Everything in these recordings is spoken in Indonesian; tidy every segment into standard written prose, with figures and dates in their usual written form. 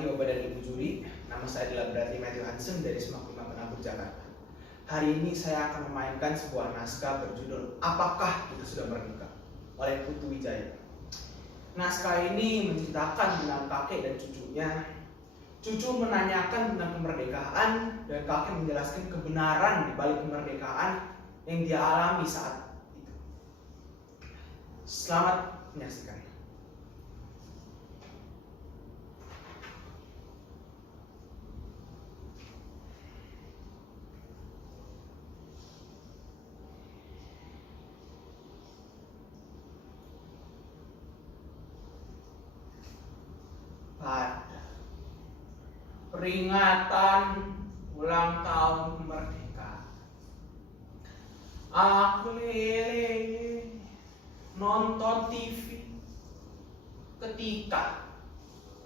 pagi Bapak dan Ibu juri. Nama saya adalah Berarti Matthew Hansen dari Semak 5 Penabur Jakarta. Hari ini saya akan memainkan sebuah naskah berjudul Apakah Kita Sudah Merdeka? Oleh Putu Wijaya. Naskah ini menceritakan tentang kakek dan cucunya. Cucu menanyakan tentang kemerdekaan dan kakek menjelaskan kebenaran di balik kemerdekaan yang dia alami saat itu. Selamat menyaksikan. Pada peringatan ulang tahun kemerdekaan, aku lele nonton TV ketika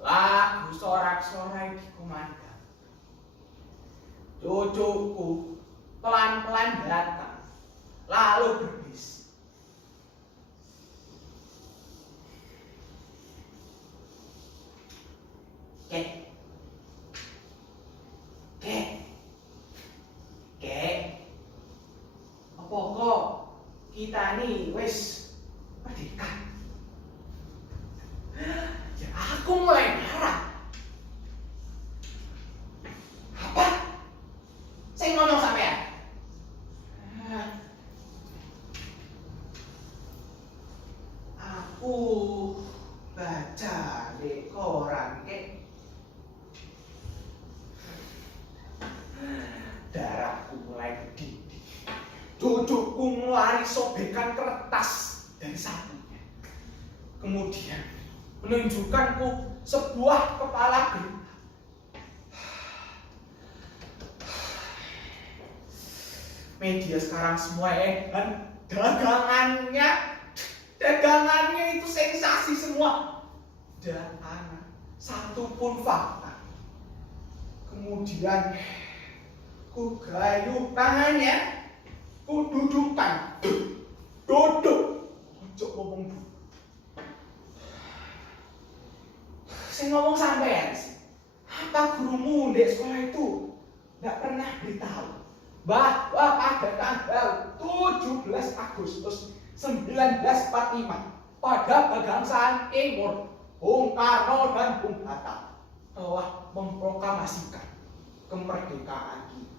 lagu sorak-sorai dikumandang. Cucuku pelan-pelan datang, lalu berbisik, Kek, apa kok kita nih wis merdeka? Ya aku mulai marah. Apa? Saya ngomong sampean. Aku baca di koran, Kek. Darahku mulai mendidih. Cucuku mulai sobekan kertas dari sakunya. Kemudian menunjukkanku sebuah kepala gerabah. Media sekarang semua edan, dagangannya itu sensasi semua. Dan anak satupun fakta. Kemudian ku gayuh tangannya, ku dudukkan, duduk, ojo ngomong dulu. Saya ngomong sampean sih, apa gurumu di sekolah itu nggak pernah beritahu bahwa pada tanggal 17 Agustus 1945 pada Pegangsaan Timur, Bung Karno dan Bung Hatta telah memproklamasikan kemerdekaan kita.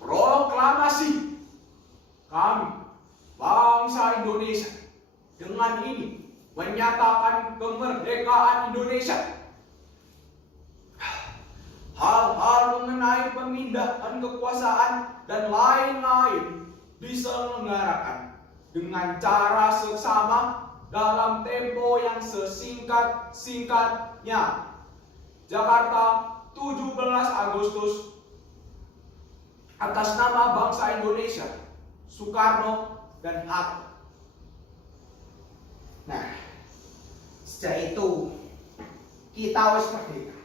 Proklamasi kami bangsa Indonesia dengan ini menyatakan kemerdekaan Indonesia. Hal-hal mengenai pemindahan kekuasaan dan lain-lain diselenggarakan dengan cara seksama dalam tempo yang sesingkat-singkatnya. Jakarta, 17 Agustus. Atas nama bangsa Indonesia, Soekarno dan Hatta. Nah, sejak itu kita harus merdeka.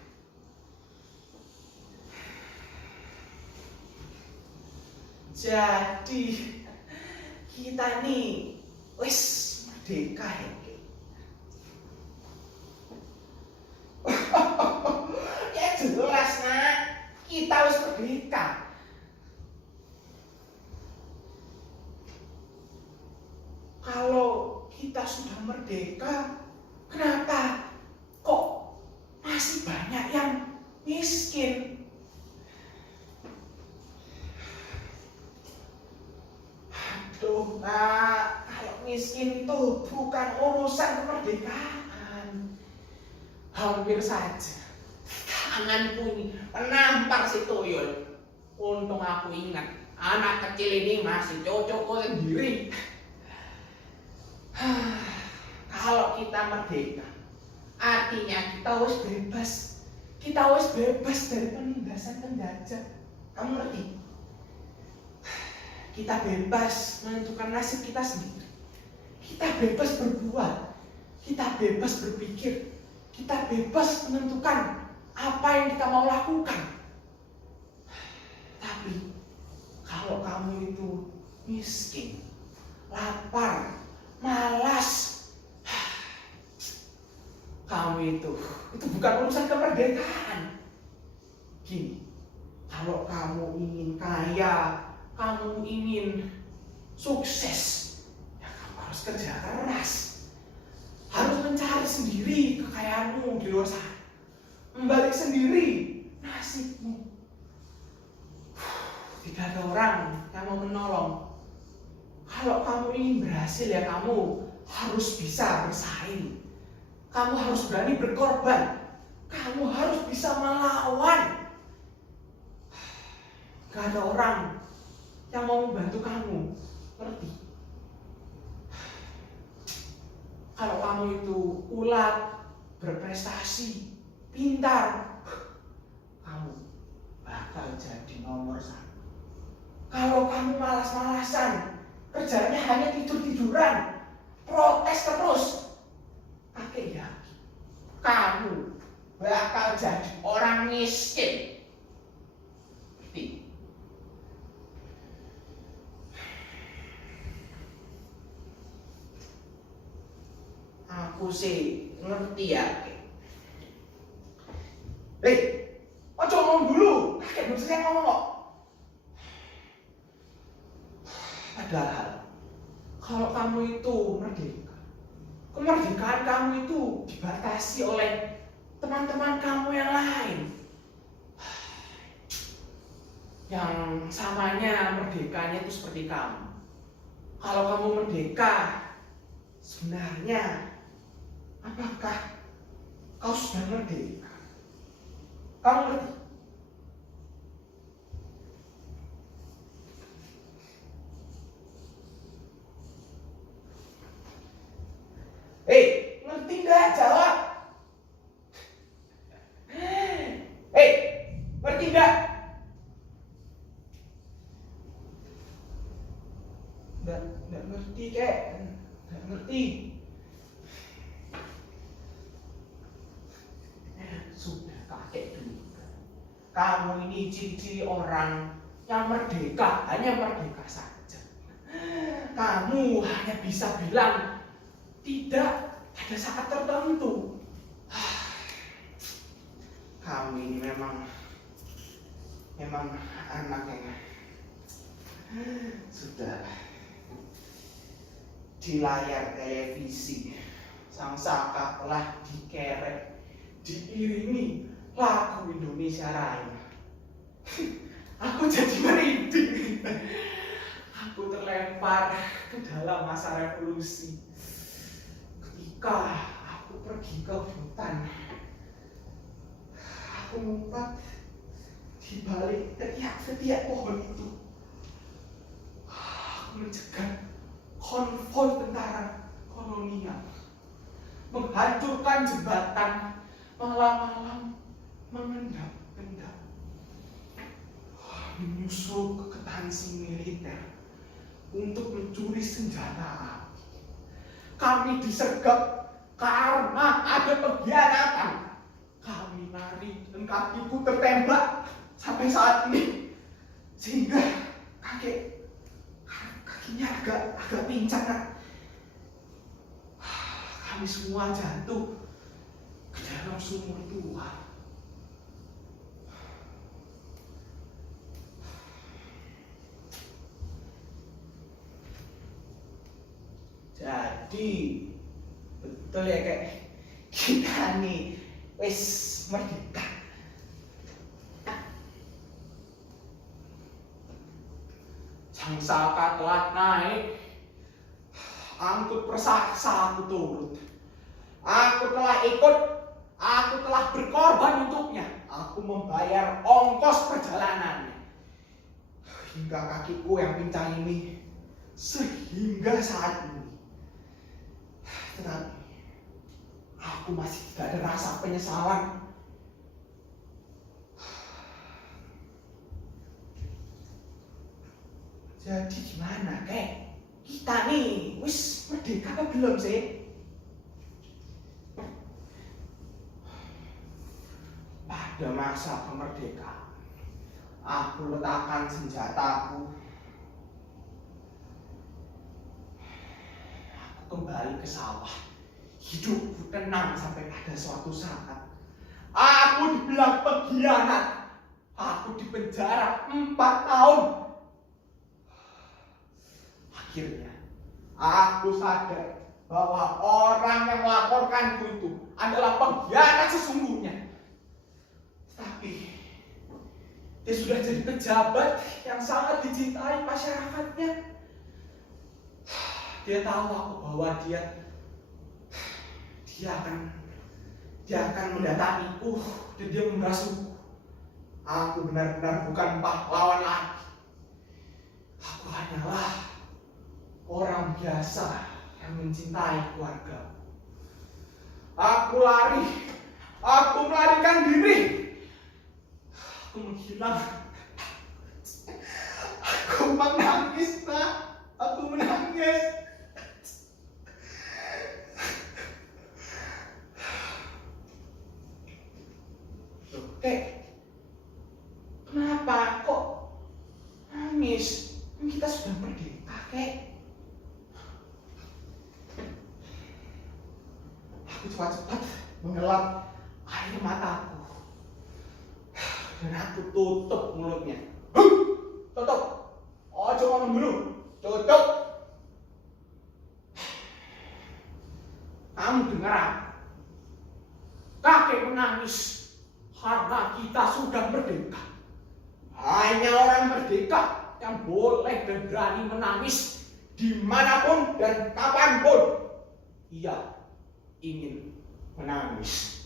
Jadi kita nih wis merdeka ya. Ya jelas nak, kita wis merdeka. Kalau kita sudah merdeka, kenapa kok masih banyak yang miskin? Aduh, nah, kalau miskin itu bukan urusan kemerdekaan. Hampir saja tanganku ini menampar si tuyul. Untung aku ingat, anak kecil ini masih cocokku sendiri. Kalau kita merdeka, artinya kita harus bebas. Kita harus bebas dari penindasan penjajah. Kamu ngerti? Kita bebas menentukan nasib kita sendiri. Kita bebas berbuat. Kita bebas berpikir. Kita bebas menentukan apa yang kita mau lakukan. Tapi kalau Kalau kamu itu miskin, lapar, malas, kamu itu bukan urusan kemerdekaan. Gini, kalau kamu ingin kaya, kamu ingin sukses, ya kamu harus kerja keras. Harus mencari sendiri kekayaanmu di luar sana. Membalik sendiri nasibmu. Tidak ada orang yang mau menolong. Kalau kamu ingin berhasil, ya kamu harus bisa bersaing. Kamu harus berani berkorban. Kamu harus bisa melawan. Gak ada orang yang mau membantu kamu. Ngerti? Kalau kamu itu ulat, berprestasi, pintar, kamu bakal jadi nomor 1. Kalau kamu malas-malasan, kerjanya hanya tidur-tiduran, protes terus, kakek yakin kamu bakal jadi orang miskin. Ngerti? Aku sih ngerti ya. Ojo ngomong dulu, kakek belum selesai ngomong kok. Padahal kalau kamu itu merdeka, kemerdekaan kamu itu dibatasi oleh teman-teman kamu yang lain. Yang samanya merdekanya itu seperti kamu. Kalau kamu merdeka, sebenarnya apakah kau sudah merdeka? Kamu ngerti? Ngerti nggak? Jawab. Ngerti nggak? Nggak ngerti kek. Nggak ngerti. Sudah kakek dulu. Kamu ini ciri-ciri orang yang merdeka, hanya merdeka saja. Kamu hanya bisa bilang tidak pada saat tertentu. Kamu ini memang anak yang sudah di layar televisi sang saka telah dikerek, diiringi lagu Indonesia Raya. Aku jadi merinding. Aku terlempar ke dalam masa revolusi. Ketika aku pergi ke hutan, aku ngumpet di balik setiap pohon itu. Aku mencegah konvoi tentara kolonial, menghancurkan jembatan, malam-malam mengendap-endap, menyusul ke ketansi militer untuk mencuri senjata api. Kami disergap karena ada pengkhianatan. Kami lari dan kakiku tertembak sampai saat ini, sehingga kakinya agak pincang. Kami semua jatuh ke dalam sumur tua. Jadi betul ya kayak kita nih wis merdeka. Sang saka telah naik, angkut persaksa aku turut. Aku telah ikut, aku telah berkorban untuknya. Aku membayar ongkos perjalanannya. Hingga kakiku yang pincang ini, sehingga saat ini. Tetapi aku masih tidak ada rasa penyesalan. Jadi gimana kek? Kita nih wis merdeka apa belum sih? Pada masa kemerdekaan, aku letakkan senjataku kembali ke sawah. Hidupku tenang sampai pada suatu saat aku dibilang pengkhianat. Aku dipenjara 4 tahun. Akhirnya aku sadar bahwa orang yang melaporkanku itu adalah pengkhianat sesungguhnya. Tapi dia sudah jadi pejabat yang sangat dicintai masyarakatnya. Dia tahu aku bahwa dia akan mendatangiku dan dia membasuhku. Aku benar-benar bukan pahlawan lagi. Aku hanyalah orang biasa yang mencintai keluarga. Aku lari. Aku melarikan diri. Aku menghilang. Aku menangis, Nak. Aku menangis. Kek, kenapa kok nangis? Kita sudah merdeka, Kek. Aku cepat-cepat mengelap air mataku dan aku tutup mulutnya. Tutup. Ojo ngomong dulu. Tutup. Kamu dengar? Kakek menangis karena kita sudah merdeka. Hanya orang merdeka yang boleh dan berani menangis dimanapun dan kapanpun ia ingin menangis.